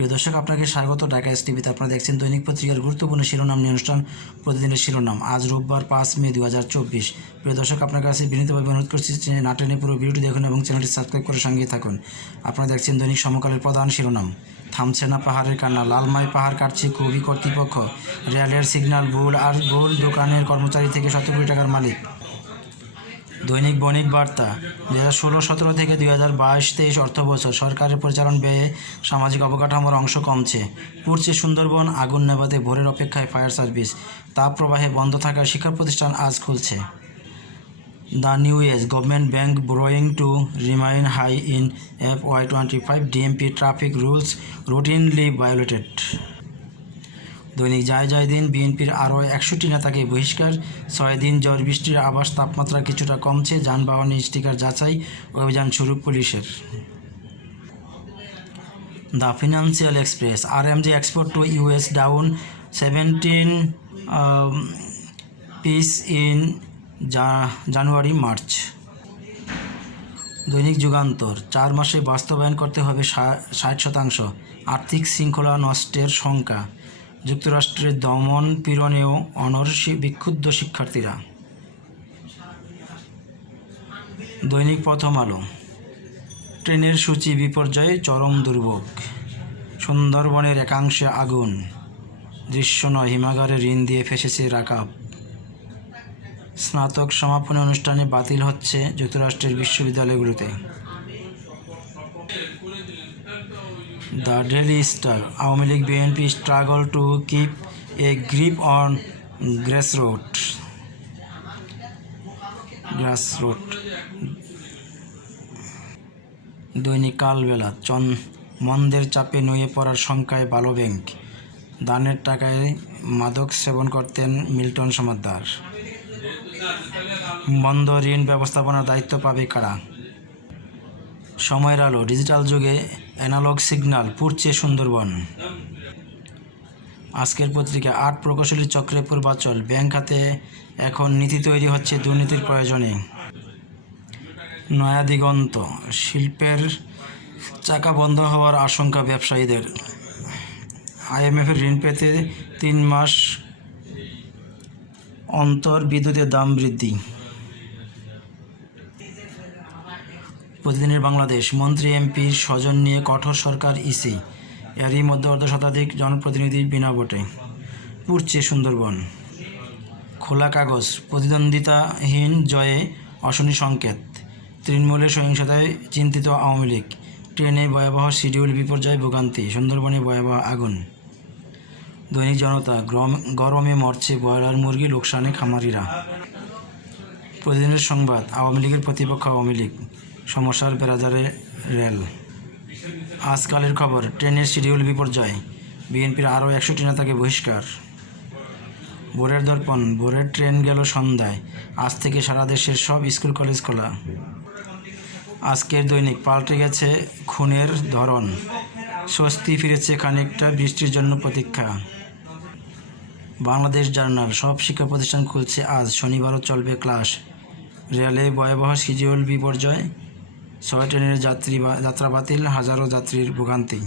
প্রিয় দর্শক, আপনাকে স্বাগত ঢাকা এস টিভিতে আপনারা দেখছেন দৈনিক পত্রিকার গুরুত্বপূর্ণ শিরোনাম নিয়ে অনুষ্ঠান প্রতিদিনের শিরোনাম। আজ রোববার পাঁচ মে দু হাজার চব্বিশ। প্রিয় দর্শক, আপনার কাছে বিনীতভাবে অনুরোধ করছি না টেনে পুরো ভিডিওটি দেখুন এবং চ্যানেলটি সাবস্ক্রাইব করে সঙ্গে থাকুন। আপনারা দেখছেন দৈনিক সমকালের প্রধান শিরোনাম। থামছে না পাহাড়ের কান্না, লালমাই পাহাড় কাটছে কবি কর্তৃপক্ষ। রেলের সিগন্যাল বোর্ড আর বোর্ড দোকানের কর্মচারী থেকে শত কোটি টাকার মালিক। দৈনিক বণিক বার্তা। দু হাজার ষোলো, সতেরো থেকে দুই হাজার বাইশ, তেইশ অর্থ বছর সরকারের পরিচালন ব্যয়ে সামাজিক অবকাঠামোর অংশ কমছে। পুড়ছে সুন্দরবন, আগুন নেভাতে ভোরের অপেক্ষায় ফায়ার সার্ভিস। তাপ প্রবাহে বন্ধ থাকা শিক্ষা প্রতিষ্ঠান আজ খুলছে। The new age, government bank borrowing to remain high in F Y twenty five DMP traffic rules routinely violated. দৈনিক যায় যায় দিন, বিএনপির আরও একষট্টি নেতাকে বহিষ্কার। ছয় দিন ঝড় বৃষ্টির আবাস তাপমাত্রা কিছুটা কমছে, যানবাহনে স্টিকার যাচাই, অভিযান শুরু পুলিশের। The financial express R M G export to US down seventeen piece in January, March. দৈনিক যুগান্তর, চার মাসে বাস্তবায়ন করতে হবে ষাট শতাংশ। আর্থিক শৃঙ্খলা নষ্টের শঙ্কা। যুক্তরাষ্ট্রের দমন পীড়নেও অনর বিক্ষুব্ধ শিক্ষার্থীরা। দৈনিক প্রথম আলো। ট্রেনের সূচি বিপর্যয়ে চরম দুর্ভোগ। সুন্দরবনের একাংশে আগুন। দৃশ্য নয়, হিমাগারে ঋণ দিয়ে ফেসেছে রাকাব। স্নাতক সমাপনী অনুষ্ঠানে বাতিল হচ্ছে যুক্তরাষ্ট্রের বিশ্ববিদ্যালয়গুলোতে। The daily star. Awami League, BNP struggle to keep a grip on grace road grass road দৈনিক কালবেলা, চন, মন্দের চাপে নুয়ে পড়ার সংখ্যায় ভালো ব্যাংক। দানের টাকায় মাদক সেবন করতেন মিল্টন সমাদ্দার। বন্ধ ঋণ ব্যবস্থাপনার দায়িত্ব পাবে কারা? সময়ের আলো ডিজিটাল যুগে অ্যানালগ সিগন্যাল পুড়ছে সুন্দরবন। আজকের পত্রিকা, আট প্রকৌশলী চক্রে পূর্বাচল, ব্যাংক খাতে এখন নীতি তৈরি হচ্ছে দুর্নীতির প্রয়োজনে। নয়া দিগন্ত, শিল্পের চাকা বন্ধ হওয়ার আশঙ্কা ব্যবসায়ীদের। আইএমএফের ঋণ পেতে তিন মাস অন্তর বিদ্যুতের দাম বৃদ্ধি। প্রতিদিনের বাংলাদেশ। মন্ত্রী, এমপি, স্বজন নিয়ে কঠোর সরকার ইসি। এরই মধ্যে অর্ধ শতাধিক জনপ্রতিনিধি বিনা ভোটে। পুড়ছে সুন্দরবন। খোলা কাগজ, প্রতিদ্বন্দ্বিতাহীন জয়ে অশনি সংকেত। তৃণমূলের সহিংসতায় চিন্তিত আওয়ামী লীগ। ট্রেনে ভয়াবহ শিডিউল বিপর্যয় ভোগান্তি, সুন্দরবনে ভয়াবহ আগুন। দৈনিক জনতা, গ্রম, গরমে মরছে ব্রয়লার মুরগি লোকসানে খামারিরা। প্রতিদিনের সংবাদ, আওয়ামী লীগের প্রতিপক্ষ আওয়ামী লীগ। সমস্যার বেড়াজারে রেল। আজকালের খবর, ট্রেনের শিডিউল বিপর্যয়, বিএনপির আরও একশোটি নেতাকে বহিষ্কার। ভোরের দর্পণ, ভোরের ট্রেন গেল সন্ধ্যায়, আজ থেকে সারা দেশের সব স্কুল কলেজ খোলা। আজকের দৈনিক পাল্টে গেছে খুনের ধরন, স্বস্তি ফিরেছে খানিকটা বৃষ্টির জন্য প্রতীক্ষা। বাংলাদেশ জার্নাল, সব শিক্ষা প্রতিষ্ঠান খুলছে আজ, শনিবারও চলবে ক্লাস। রেলে ভয়াবহ শিডিউল বিপর্যয় ছয় ট্রেনের যাত্রী যাত্রা বাতিল, হাজারো যাত্রীর ভোগান্তি।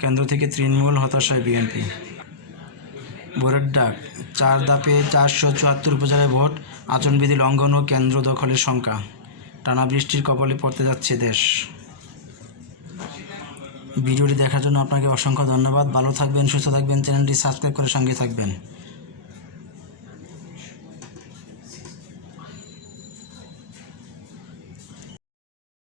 কেন্দ্র থেকে তৃণমূল হতাশায় বিএনপি। ভোরের ডাক, চার দাপে চারশো চুয়াত্তর উপজেলায় ভোট, আচরণবিধি লঙ্ঘন ও কেন্দ্র দখলের সংখ্যা টানা বৃষ্টির কপালে পড়তে যাচ্ছে দেশ। ভিডিওটি দেখার জন্য আপনাকে অসংখ্য ধন্যবাদ। ভালো থাকবেন, সুস্থ থাকবেন, চ্যানেলটি সাবস্ক্রাইব করে সঙ্গে থাকবেন।